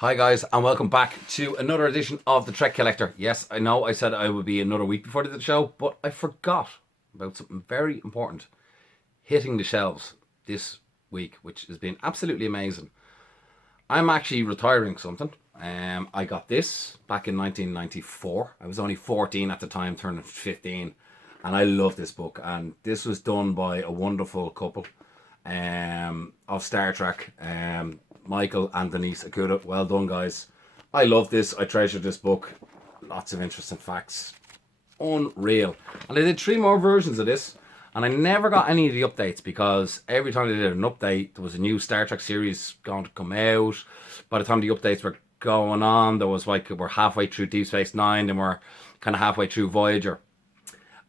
Hi guys, and welcome back to another edition of the Trek Collector. Yes, I know I said I would be another week before I did the show, but I forgot about something very important hitting the shelves this week, which has been absolutely amazing. I'm actually retiring something. I got this back in 1994. I was only 14 at the time, turning 15, and I love this book. And this was done by a wonderful couple of Star Trek. Michael and Denise Akuda. Well done, guys. I love this. I treasure this book. Lots of interesting facts. Unreal. And I did 3 more versions of this, and I never got any of the updates because every time they did an update, there was a new Star Trek series going to come out. By the time the updates were going on, there was like, we're halfway through Deep Space Nine, and we're kind of halfway through Voyager.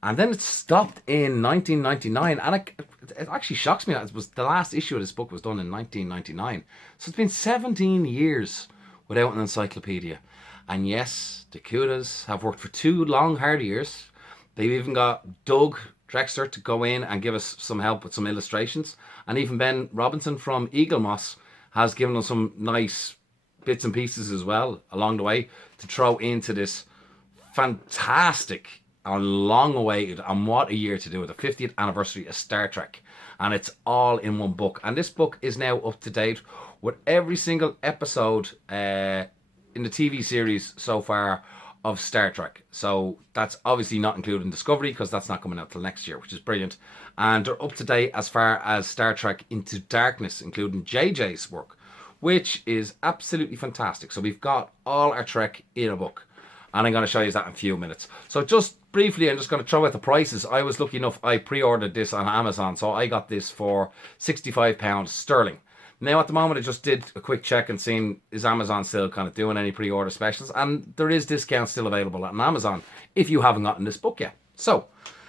And then it stopped in 1999, and it actually shocks me that it was the last issue of this book was done in 1999. So it's been 17 years without an encyclopedia. And yes, the Kudas have worked for 2 long, hard years. They've even got Doug Drexler to go in and give us some help with some illustrations. And even Ben Robinson from Eagle Moss has given us some nice bits and pieces as well along the way to throw into this fantastic and long awaited, and what a year to do it, the 50th anniversary of Star Trek, and it's all in one book. And this book is now up to date with every single episode in the TV series so far of Star Trek. So that's obviously not including Discovery, because that's not coming out till next year, which is brilliant. And they're up to date as far as Star Trek Into Darkness, including JJ's work, which is absolutely fantastic. So we've got all our Trek in a book, and I'm going to show you that in a few minutes. So just briefly, I'm just going to throw out the prices. I was lucky enough, I pre-ordered this on Amazon, so I got this for £65 sterling. Now at the moment I just did a quick check and seen, is Amazon still kind of doing any pre-order specials? And there is discounts still available on Amazon if you haven't gotten this book yet. So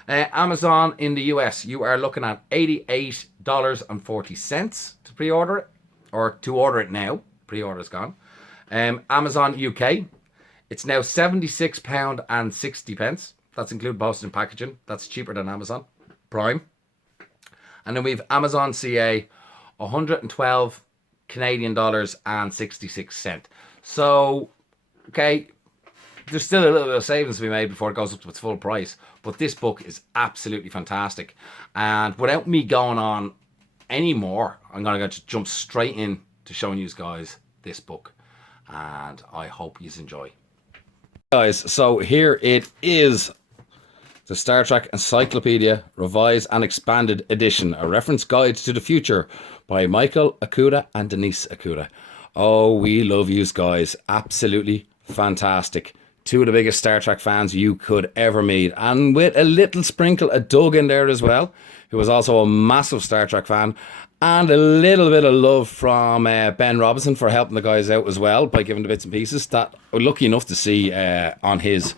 Amazon in the US, you are looking at $88.40 to pre-order it, or to order it now. Pre-order's gone. Amazon UK, it's now £76.60. That's including postage and packaging. That's cheaper than Amazon Prime. And then we've Amazon CA, 112 Canadian dollars and 66 cents. So, okay, there's still a little bit of savings to be made before it goes up to its full price. But this book is absolutely fantastic. And without me going on anymore, I'm going to jump straight in to showing you guys this book. And I hope you enjoy. Guys, so here it is, the Star Trek Encyclopedia Revised and Expanded Edition, a reference guide to the future by Michael Akuda and Denise Akuda. Oh, we love you guys. Absolutely fantastic. 2 of the biggest Star Trek fans you could ever meet, and with a little sprinkle of Doug in there as well, who was also a massive Star Trek fan, and a little bit of love from Ben Robinson for helping the guys out as well by giving the bits and pieces that we're lucky enough to see on his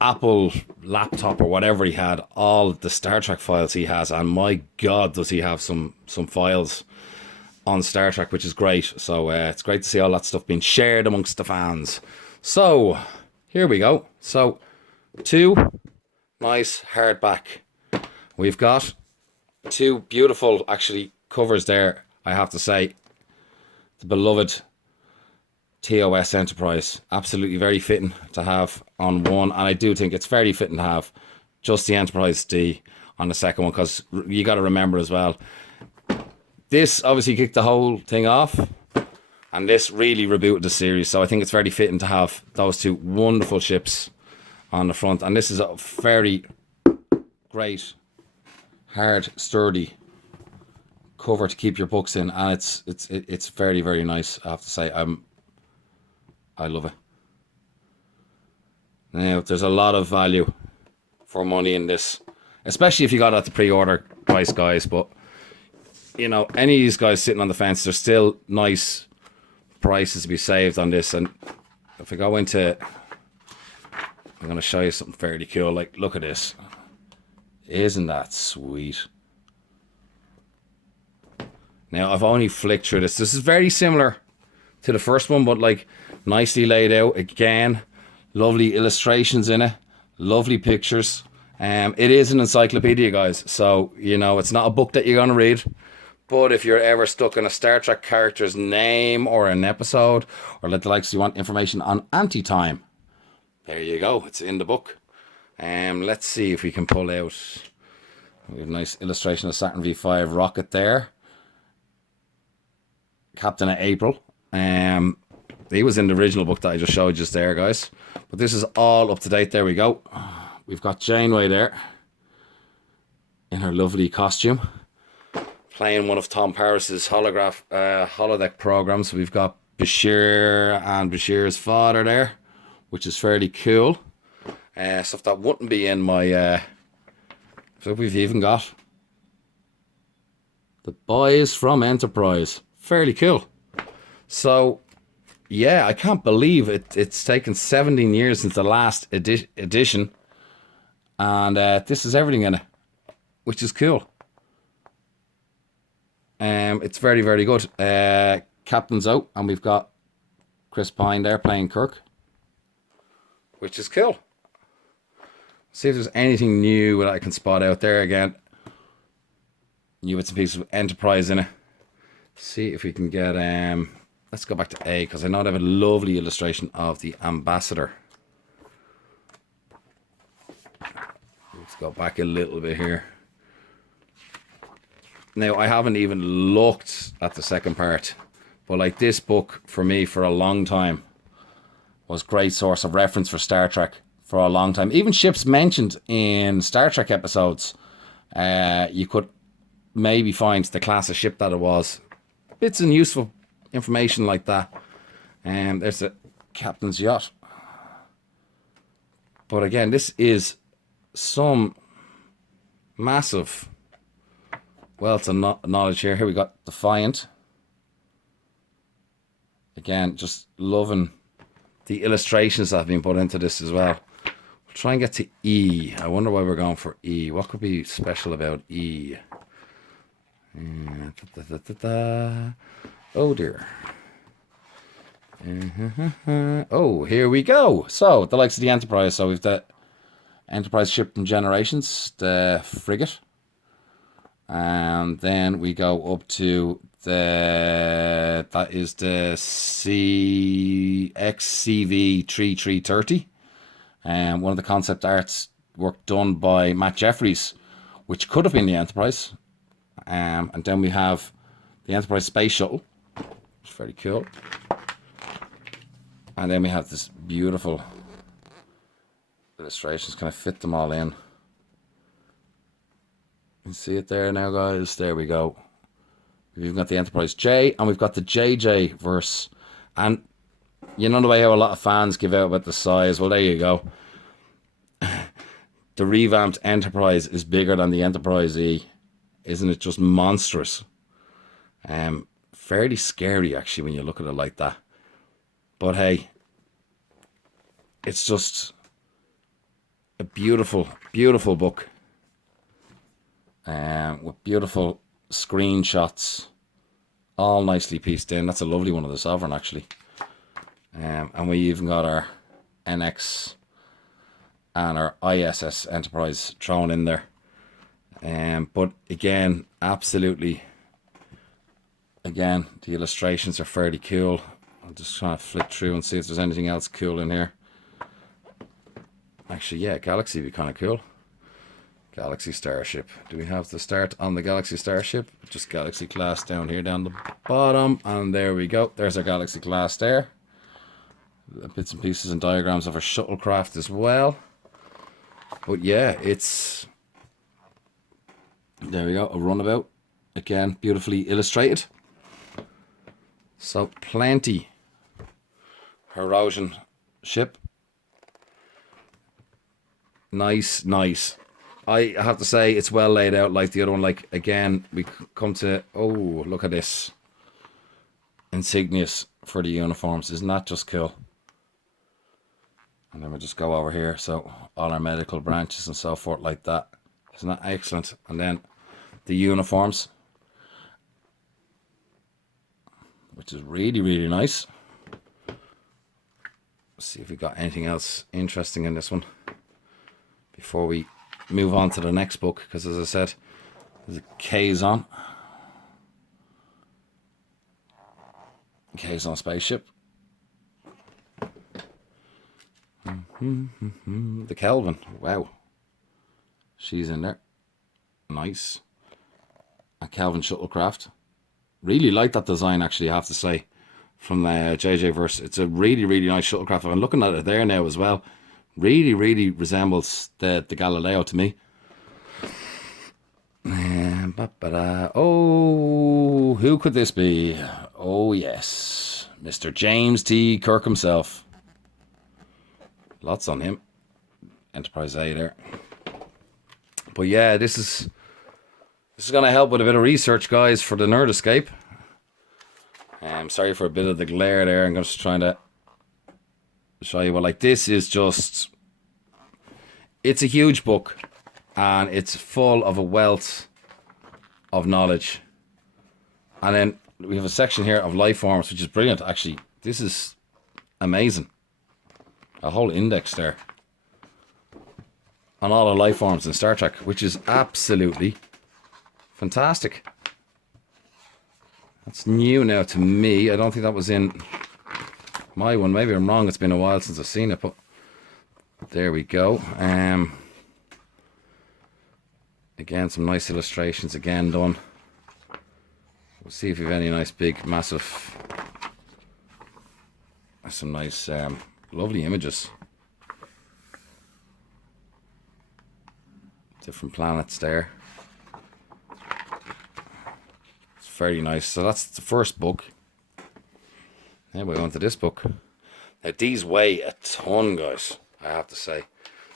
Apple laptop or whatever he had, all the Star Trek files he has, and my God does he have some files on Star Trek, which is great. So it's great to see all that stuff being shared amongst the fans. So here we go. So 2 nice hardback. We've got 2 beautiful actually covers there, I have to say. The beloved TOS Enterprise, absolutely very fitting to have on one, and I do think it's very fitting to have just the Enterprise D on the second one, because you got to remember as well, this obviously kicked the whole thing off, and this really rebooted the series, so I think it's very fitting to have those 2 wonderful ships on the front. And this is a very great, hard, sturdy cover to keep your books in, and it's very, very nice, I have to say. I love it. Now, there's a lot of value for money in this, especially if you got it at the pre-order price, guys. But, you know, any of these guys sitting on the fence, there's still nice prices to be saved on this. And if I go into, I'm going to show you something fairly cool. Like, look at this. Isn't that sweet? Now, I've only flicked through this. This is very similar to the first one, but like nicely laid out again. Lovely illustrations in it. Lovely pictures. It is an encyclopedia, guys. So, you know, it's not a book that you're going to read, But if you're ever stuck in a Star Trek character's name or an episode, or like the likes you want information on anti-time, there you go. It's in the book. Let's see if we can pull out. We have a nice illustration of Saturn V5 rocket there. Captain of April. He was in the original book that I just showed you there, guys. But this is all up to date. There we go. We've got Janeway there in her lovely costume, playing one of Tom Paris's holodeck programs. We've got Bashir and Bashir's father there, which is fairly cool. Stuff that wouldn't be in my... so we've even got the boys from Enterprise. Fairly cool. So, yeah, I can't believe it's taken 17 years since the last edition. And this is everything in it, which is cool. It's very, very good. Captain's out, and we've got Chris Pine there playing Kirk, which is cool. See if there's anything new that I can spot out there again. New bits and pieces of Enterprise in it. See if we can get... let's go back to A, because I know they have a lovely illustration of the Ambassador. Let's go back a little bit here. Now, I haven't even looked at the second part, but like this book, for me, for a long time, was a great source of reference for Star Trek for a long time. Even ships mentioned in Star Trek episodes, you could maybe find the class of ship that it was. Bits and useful information like that. And there's the captain's yacht. But again, this is some massive wealth of knowledge here. Here we got Defiant. Again, just loving the illustrations that have been put into this as well. We'll try and get to E. I wonder why we're going for E. What could be special about E? Oh dear. Oh, here we go. So, the likes of the Enterprise. So, we've the Enterprise ship from Generations, the frigate. And then we go up to that is the XCV 3330. And one of the concept arts work done by Matt Jeffries, which could have been the Enterprise. And then we have the Enterprise Space Shuttle, which is very cool. And then we have this beautiful illustrations, kind of fit them all in. You see it there now, guys? There we go. We've even got the Enterprise J, and we've got the JJ verse. And you know the way how a lot of fans give out about the size? Well, there you go. The revamped Enterprise is bigger than the Enterprise E. Isn't it just monstrous? Fairly scary, actually, when you look at it like that. But hey, it's just a beautiful, beautiful book. With beautiful screenshots, all nicely pieced in. That's a lovely one of the Sovereign, actually. And we even got our NX and our ISS Enterprise thrown in there. But again, absolutely, again, the illustrations are fairly cool. I'll just try to flip through and see if there's anything else cool in here. Actually, yeah, Galaxy would be kind of cool. Galaxy Starship. Do we have the start on the Galaxy Starship? Just Galaxy class down here, down the bottom. And there we go. There's our Galaxy class there. Bits and pieces and diagrams of our shuttlecraft as well. But yeah, it's... There we go, a runabout. Again, beautifully illustrated. So, plenty. Erosion ship. Nice, nice. I have to say, it's well laid out like the other one. Like, again, we come to... Oh, look at this. Insignias for the uniforms. Isn't that just cool? And then we just go over here. So, all our medical branches and so forth like that. Isn't that excellent? And then the uniforms, which is really, really nice. Let's see if we got anything else interesting in this one before we move on to the next book. Because as I said, there's a K's on. Kazon spaceship. The Kelvin. Wow. She's in there. Nice. A Kelvin shuttlecraft. Really like that design, actually, I have to say. From the JJ Verse. It's a really, really nice shuttlecraft. I'm looking at it there now as well. Really, really resembles the Galileo to me. Oh, who could this be? Oh, yes. Mr. James T. Kirk himself. Lots on him. Enterprise A there. But yeah, this is going to help with a bit of research, guys, for the Nerd Escape. I'm sorry for a bit of the glare there. I'm just trying to show you what, like, this is just... It's a huge book, and it's full of a wealth of knowledge. And then we have a section here of life forms, which is brilliant, actually. This is amazing. A whole index there on all the life forms in Star Trek, which is absolutely fantastic. That's new now to me. I don't think that was in my one. Maybe I'm wrong. It's been a while since I've seen it, but there we go. Again, some nice illustrations again done. We'll see if we have any nice big massive, some nice lovely images. Different planets there. It's very nice. So that's the first book. Then we on to this book. Now these weigh a ton, guys, I have to say.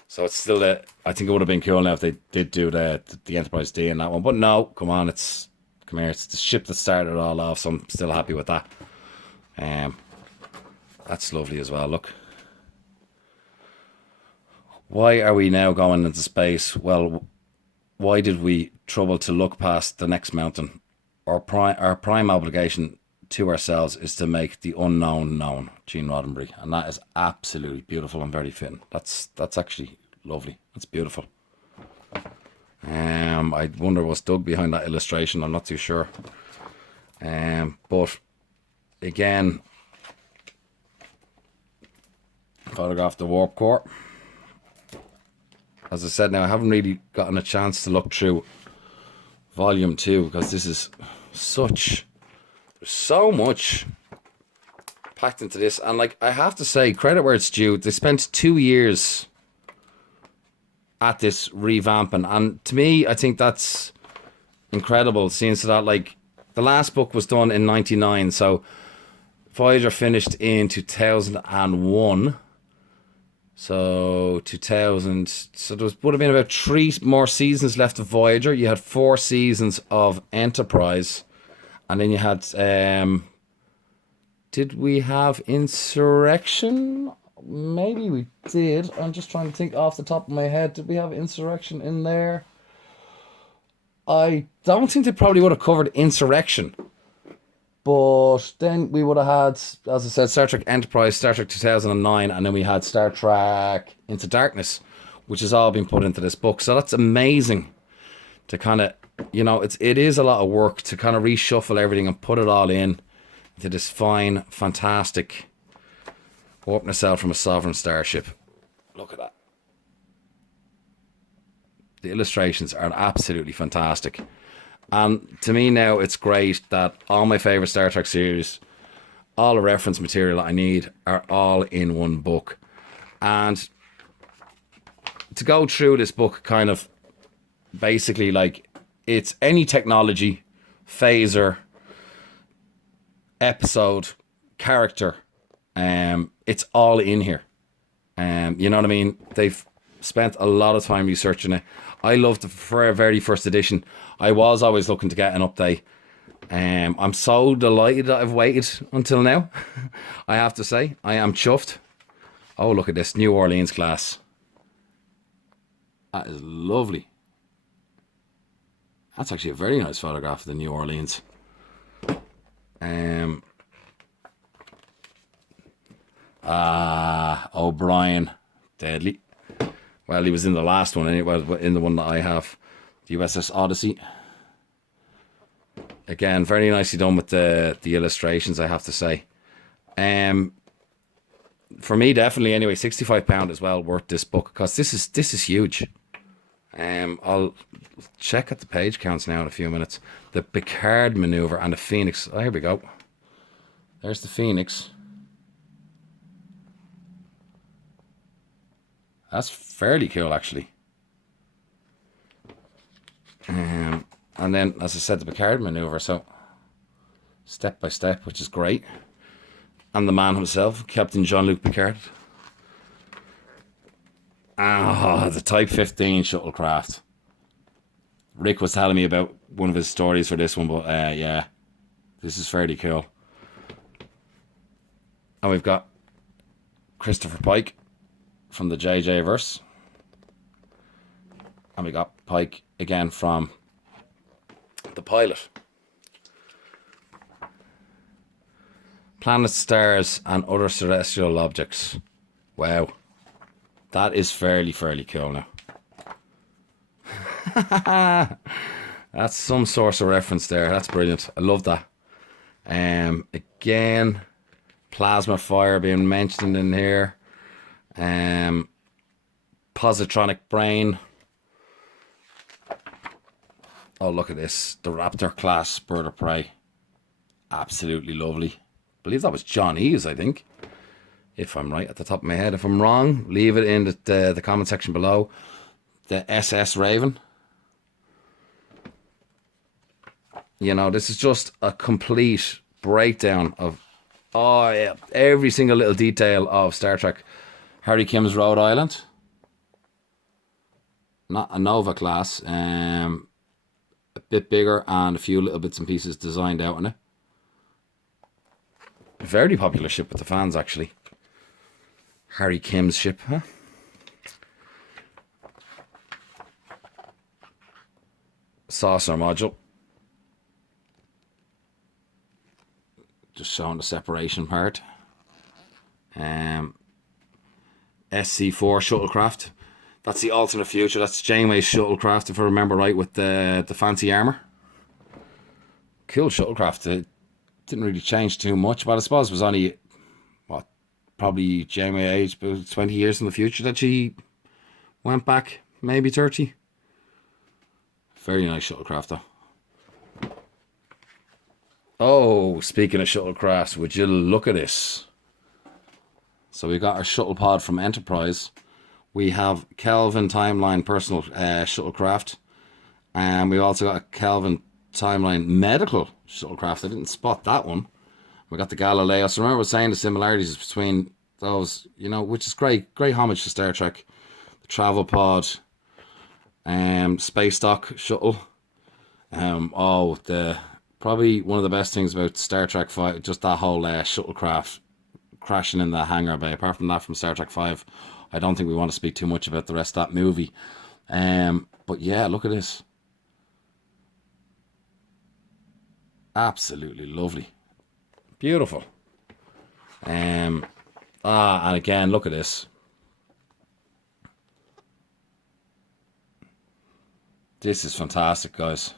So it's still I think it would have been cool now if they did do the Enterprise D in that one. But no, come on, it's the ship that started it all off, so I'm still happy with that. That's lovely as well, look. Why are we now going into space? Well, why did we trouble to look past the next mountain? Our prime obligation to ourselves is to make the unknown known, Gene Roddenberry. And that is absolutely beautiful and very fitting. That's actually lovely. That's beautiful. I wonder what's Doug behind that illustration. I'm not too sure. But again, photograph the warp core. As I said, now I haven't really gotten a chance to look through volume 2 because this is there's so much packed into this. And like, I have to say, credit where it's due. They spent 2 years at this revamping. And to me, I think that's incredible, seeing so that, like, the last book was done in 99. So Voyager finished in 2001. So 2000, so there would have been about 3 more seasons left of Voyager. You had 4 seasons of Enterprise, and then you had, did we have Insurrection? Maybe we did. I'm just trying to think off the top of my head. Did we have Insurrection in there? I don't think they probably would have covered Insurrection. But then we would have had, as I said, Star Trek Enterprise, Star Trek 2009, and then we had Star Trek Into Darkness, which has all been put into this book. So that's amazing to kind of, you know, it is a lot of work to kind of reshuffle everything and put it all into this fine, fantastic warp nacelle from a sovereign starship. Look at that. The illustrations are absolutely fantastic. And to me now, it's great that all my favourite Star Trek series, all the reference material that I need, are all in one book. And to go through this book, kind of basically, like, it's any technology, phaser, episode, character, it's all in here. You know what I mean? They've spent a lot of time researching it. I loved the very first edition. I was always looking to get an update. I'm so delighted that I've waited until now. I have to say, I am chuffed. Oh, look at this New Orleans class. That is lovely. That's actually a very nice photograph of the New Orleans. O'Brien, deadly. Well, he was in the last one anyway, in the one that I have, the USS Odyssey. Again, very nicely done with the illustrations, I have to say. Um, for me, definitely. Anyway, £65 as well worth this book because this is huge. I'll check at the page counts now in a few minutes. The Picard maneuver and the Phoenix. Oh, here we go. There's the Phoenix. That's fairly cool, actually. And then, as I said, the Picard maneuver. So, step by step, which is great. And the man himself, Captain Jean-Luc Picard. The Type 15 shuttlecraft. Rick was telling me about one of his stories for this one, but yeah, this is fairly cool. And we've got Christopher Pike from the JJ verse. And we got Pike again from the pilot. Planets, stars, and other celestial objects. Wow. That is fairly cool now. That's some source of reference there. That's brilliant. I love that. Again, plasma fire being mentioned in here. Positronic brain. Oh, look at this. The Raptor class bird of prey. Absolutely lovely. I believe that was John Eves, I think. If I'm right at the top of my head. If I'm wrong, leave it in the comment section below. The SS Raven. You know, this is just a complete breakdown of every single little detail of Star Trek. Harry Kim's Rhode Island. Not a Nova class. A bit bigger and a few little bits and pieces designed out in it. Very popular ship with the fans, actually. Harry Kim's ship, huh? Saucer module. Just showing the separation part. SC4 shuttlecraft. That's the alternate future. That's Janeway's shuttlecraft, if I remember right, with the fancy armor. Cool shuttlecraft. It didn't really change too much, but I suppose it was only, probably Janeway age, about 20 years in the future that she went back, maybe 30. Very nice shuttlecraft, though. Oh, speaking of shuttlecrafts, would you look at this? So we got our shuttle pod from Enterprise. We have Kelvin Timeline personal shuttlecraft. And we also got a Kelvin Timeline medical shuttlecraft. I didn't spot that one. We got the Galileo. So remember I was saying the similarities between those, you know, which is great. Great homage to Star Trek. The travel pod. Space dock shuttle. Probably one of the best things about Star Trek 5, just that whole shuttlecraft crashing in the hangar bay. Apart from that, from Star Trek 5, I don't think we want to speak too much about the rest of that movie. But yeah, look at this. Absolutely lovely. Beautiful. And again, look at this. This is fantastic, guys.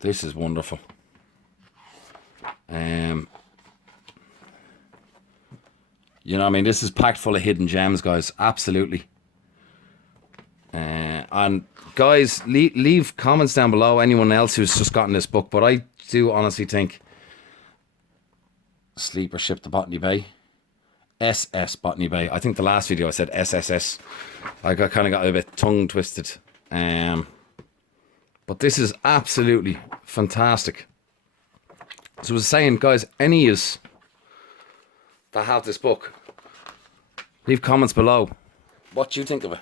This is wonderful. You know, I mean, this is packed full of hidden gems, guys. Absolutely. And guys, leave comments down below. Anyone else who's just gotten this book, but I do honestly think Sleeper Ship to Botany Bay, SS Botany Bay. I think the last video I said SSS. I kind of got a bit tongue twisted. But this is absolutely fantastic. So I was saying, guys, any of you that have this book, leave comments below. What do you think of it?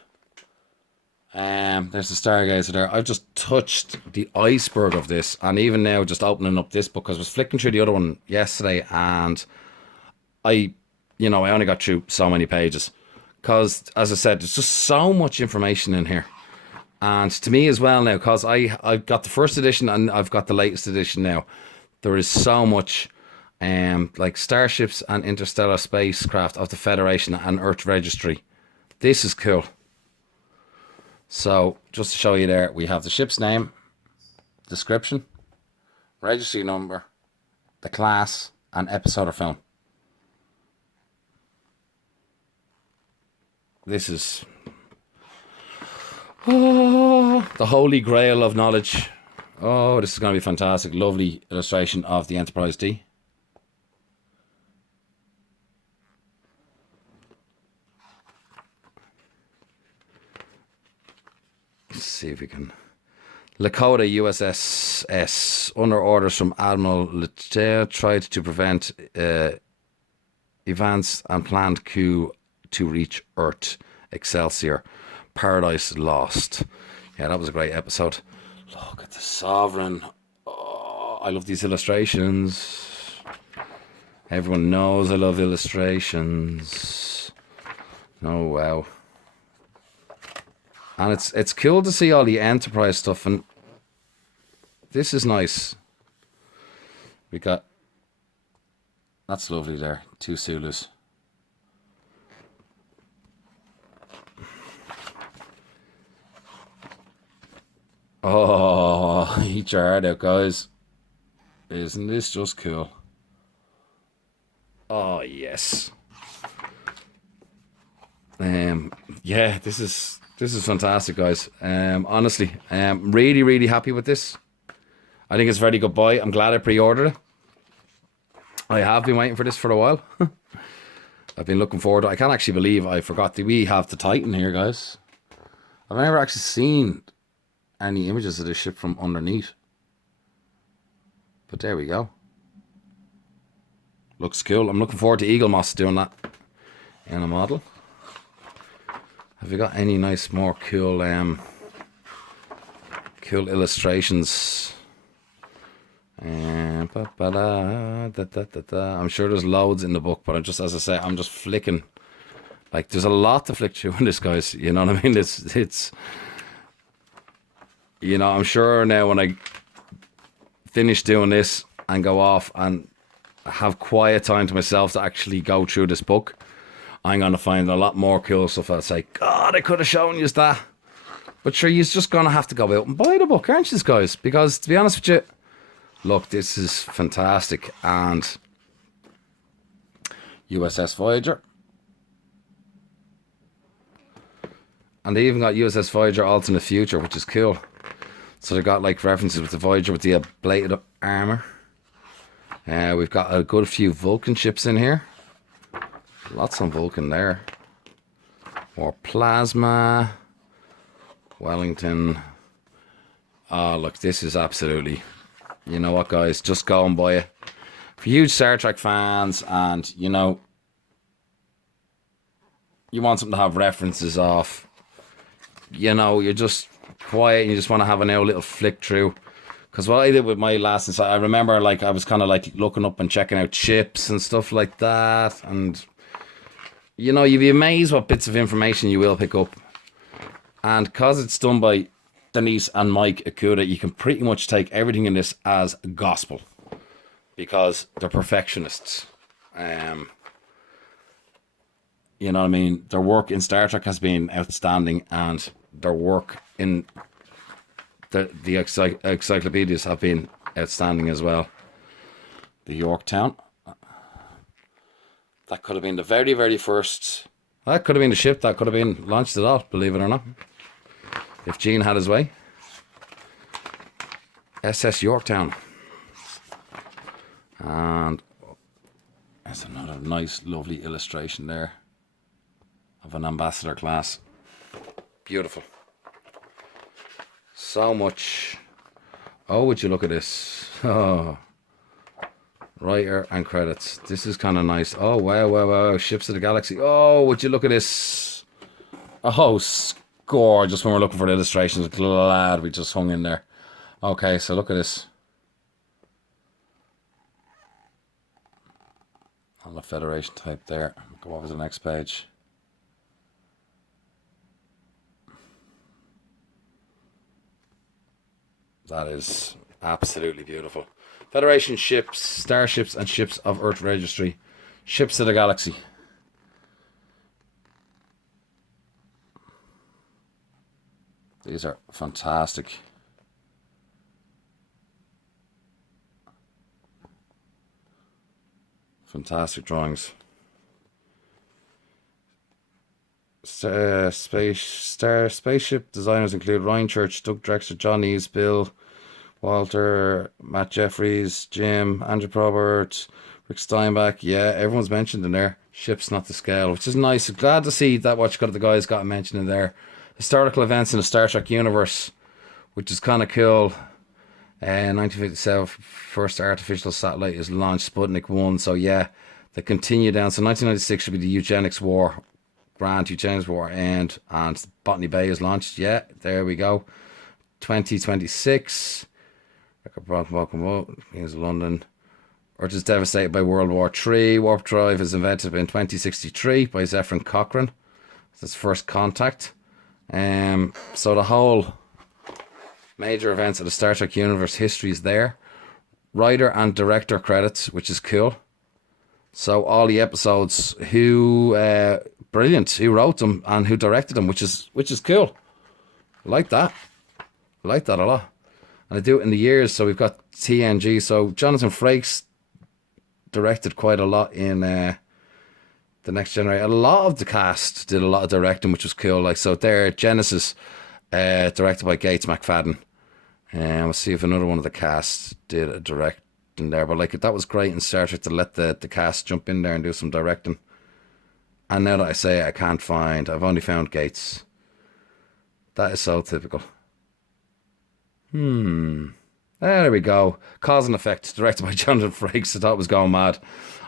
There's the Stargazer there. I've just touched the iceberg of this, and even now just opening up this book, because I was flicking through the other one yesterday, and I only got through so many pages, because as I said, there's just so much information in here. And to me as well now, because I've got the first edition and I've got the latest edition now, there is so much like starships and interstellar spacecraft of the Federation and Earth Registry. This is cool. So just to show you there, we have the ship's name, description, registry number, the class, and episode or film. This is the holy grail of knowledge. Oh, this is going to be fantastic. Lovely illustration of the Enterprise D. Let's see if we can. Lakota USS under orders from Admiral Leclerc tried to prevent advanced and planned coup to reach Earth. Excelsior. Paradise Lost. Yeah, that was a great episode. Look at the Sovereign. Oh, I love these illustrations. Everyone knows I love illustrations. Oh, wow. And it's cool to see all the Enterprise stuff, and this is nice. We got, that's lovely there, 2 Sulus. Oh, eat your heart out, guys. Isn't this just cool? Oh, yes. Yeah, this is fantastic, guys. Honestly, really, really happy with this. I think it's a very good buy. I'm glad I pre-ordered it. I have been waiting for this for a while. I've been looking forward to it. I can't actually believe I forgot that we have the Titan here, guys. I've never actually seen any images of this ship from underneath. But there we go. Looks cool. I'm looking forward to Eagle Moss doing that in a model. Have you got any nice, more cool, cool illustrations? I'm sure there's loads in the book, but I'm just, as I say, I'm just flicking. Like, there's a lot to flick through in this, guys. You know what I mean? It's. You know, I'm sure now when I finish doing this and go off and have quiet time to myself to actually go through this book, I'm going to find a lot more cool stuff. I'll say, God, I could have shown you that. But sure, you're just going to have to go out and buy the book, aren't you, guys? Because, to be honest with you, look, this is fantastic. And USS Voyager. And they even got USS Voyager Alternate Future, which is cool. So they got like references with the Voyager with the ablated up armor. We've got a good few Vulcan ships in here. Lots on Vulcan there. More plasma. Wellington. Oh, look, this is absolutely... You know what, guys? Just go and buy it. For huge Star Trek fans, and, you know, you want something to have references off. You know, you're just quiet and you just want to have an little flick through. Because what I did with my last insight, I remember like I was kind of like looking up and checking out ships and stuff like that. And, you know, you'd be amazed what bits of information you will pick up. And because it's done by Denise and Mike Akuda, you can pretty much take everything in this as gospel. Because they're perfectionists. You know what I mean? Their work in Star Trek has been outstanding, and their work in the encyclopedias have been outstanding as well. The Yorktown. That could have been the very, very first... That could have been the ship that could have been launched at all, believe it or not. If Gene had his way. SS Yorktown. And there's another nice, lovely illustration there of an ambassador class. Beautiful. So much. Oh, would you look at this? Oh. Writer and credits. This is kind of nice. Oh, wow, wow, wow. Ships of the Galaxy. Oh, would you look at this? Oh, gorgeous. When we're looking for the illustrations, glad we just hung in there. Okay, so look at this. On the Federation type there. Go over to the next page. That is absolutely beautiful. Federation ships, starships, and ships of Earth Registry. Ships of the Galaxy. These are fantastic. Fantastic drawings. Spaceship designers include Ryan Church, Doug Drexler, John Eves, Bill Walter, Matt Jeffries, Jim, Andrew Probert, Rick Steinbach. Yeah, everyone's mentioned in there. Ships Not to Scale, which is nice. Glad to see that what the guys got mentioned in there. Historical events in the Star Trek universe, which is kind of cool. 1957, first artificial satellite is launched, Sputnik 1. So yeah, they continue down. So 1996 should be the eugenics war, Grand Eugenics War end, and Botany Bay is launched. Yeah, there we go. 2026. Is London. Earth is devastated by World War III. Warp drive is invented in 2063 by Zephyr Cochrane. That's first contact. So the whole major events of the Star Trek universe history is there. Writer and director credits, which is cool. So all the episodes, brilliant, who wrote them and who directed them, which is cool. I like that. I like that a lot. And I do it in the years. So we've got TNG. So Jonathan Frakes directed quite a lot in The Next Generation. A lot of the cast did a lot of directing, which was cool. Like, so there, Genesis, directed by Gates McFadden. We'll see if another one of the cast did a directing there. But like, that was great in Star Trek to let the cast jump in there and do some directing. And now that I say it, I can't find. I've only found Gates. That is so typical. There we go. Cause and Effect, directed by Jonathan Frakes. I thought it was going mad.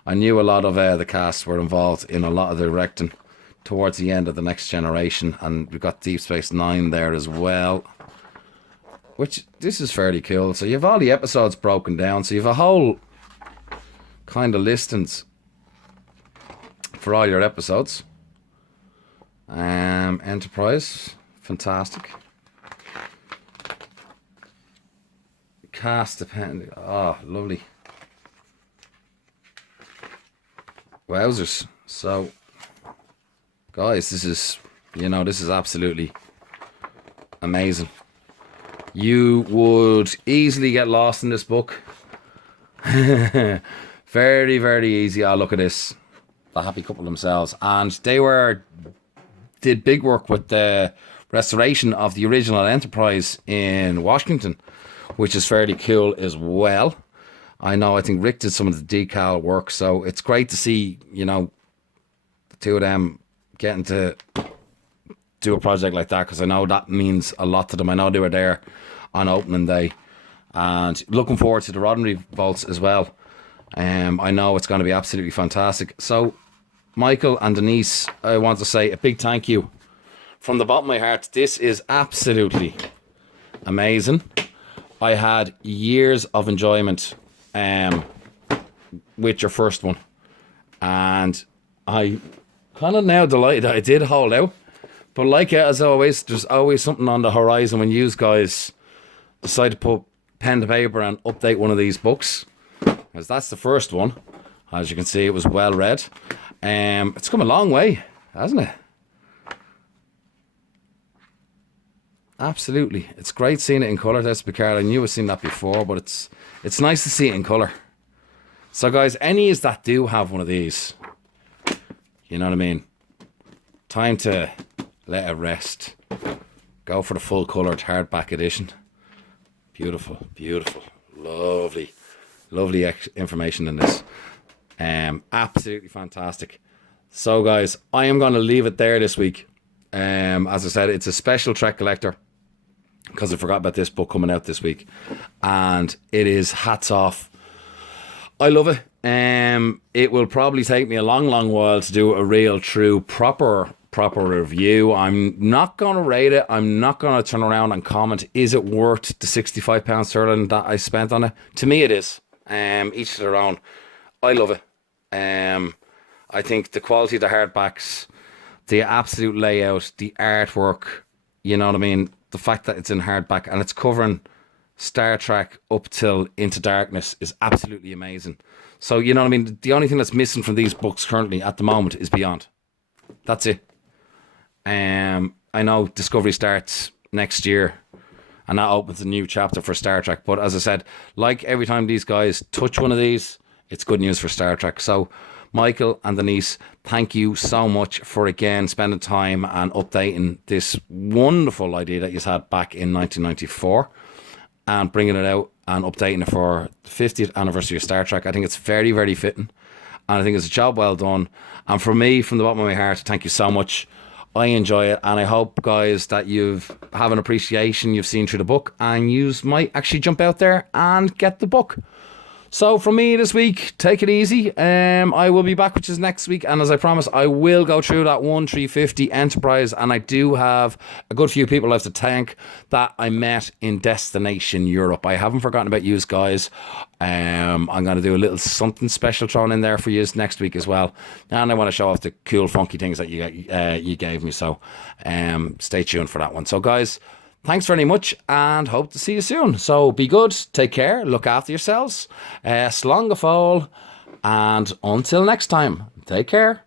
I knew a lot of the cast were involved in a lot of the directing towards the end of The Next Generation. And we've got Deep Space Nine there as well. Which, this is fairly cool. So you have all the episodes broken down. So you have a whole kind of listings for all your episodes. Enterprise, fantastic. Cast depending. Oh, lovely. Wowzers. So, guys, this is absolutely amazing. You would easily get lost in this book. Very, very easy. Oh, look at this. The happy couple themselves. And they did big work with the restoration of the original Enterprise in Washington, which is fairly cool as well. I think Rick did some of the decal work, so it's great to see, the two of them getting to do a project like that, because I know that means a lot to them. I know they were there on opening day, and looking forward to the Roddenberry vaults as well. I know it's going to be absolutely fantastic. So, Michael and Denise, I want to say a big thank you from the bottom of my heart. This is absolutely amazing. I had years of enjoyment with your first one, and I kind of now delighted I did hold out. But like as always, there's always something on the horizon when you guys decide to put pen to paper and update one of these books, because that's the first one. As you can see, it was well read. It's come a long way, hasn't it? Absolutely. It's great seeing it in colour. That's Picard. I knew I'd seen that before, but it's nice to see it in colour. So guys, any is that do have one of these, you know what I mean? Time to let it rest. Go for the full coloured hardback edition. Beautiful, beautiful. Lovely, lovely information in this. Absolutely fantastic. So guys, I am going to leave it there this week. As I said, it's a special Trek Collector, because I forgot about this book coming out this week, and it is hats off. I love it. It will probably take me a long while to do a real, true, proper review. I'm not going to rate it. I'm not going to turn around and comment, is it worth the £65 sterling that I spent on it? To me, it is. Each to their own. I love it. I think the quality of the hardbacks, the absolute layout, the artwork, you know what I mean? The fact that it's in hardback and it's covering Star Trek up till Into Darkness is absolutely amazing. So, you know what I mean? The only thing that's missing from these books currently at the moment is Beyond. That's it. I know Discovery starts next year, and that opens a new chapter for Star Trek. But as I said, like every time these guys touch one of these, it's good news for Star Trek. So, Michael and Denise, thank you so much for again spending time and updating this wonderful idea that you had back in 1994 and bringing it out and updating it for the 50th anniversary of Star Trek. I think it's very, very fitting, and I think it's a job well done. And for me, from the bottom of my heart, thank you so much. I enjoy it, and I hope, guys, that you've have an appreciation, you've seen through the book, and you might actually jump out there and get the book. So from me this week, take it easy. I will be back with you next week, and as I promised, I will go through that 1350 Enterprise, and I do have a good few people I have to thank that I met in Destination Europe. I haven't forgotten about you guys. I'm going to do a little something special thrown in there for you next week as well, and I want to show off the cool funky things that you gave me, so stay tuned for that one. So guys, thanks very much, and hope to see you soon. So be good, take care, look after yourselves, slán go fóill, and until next time, take care.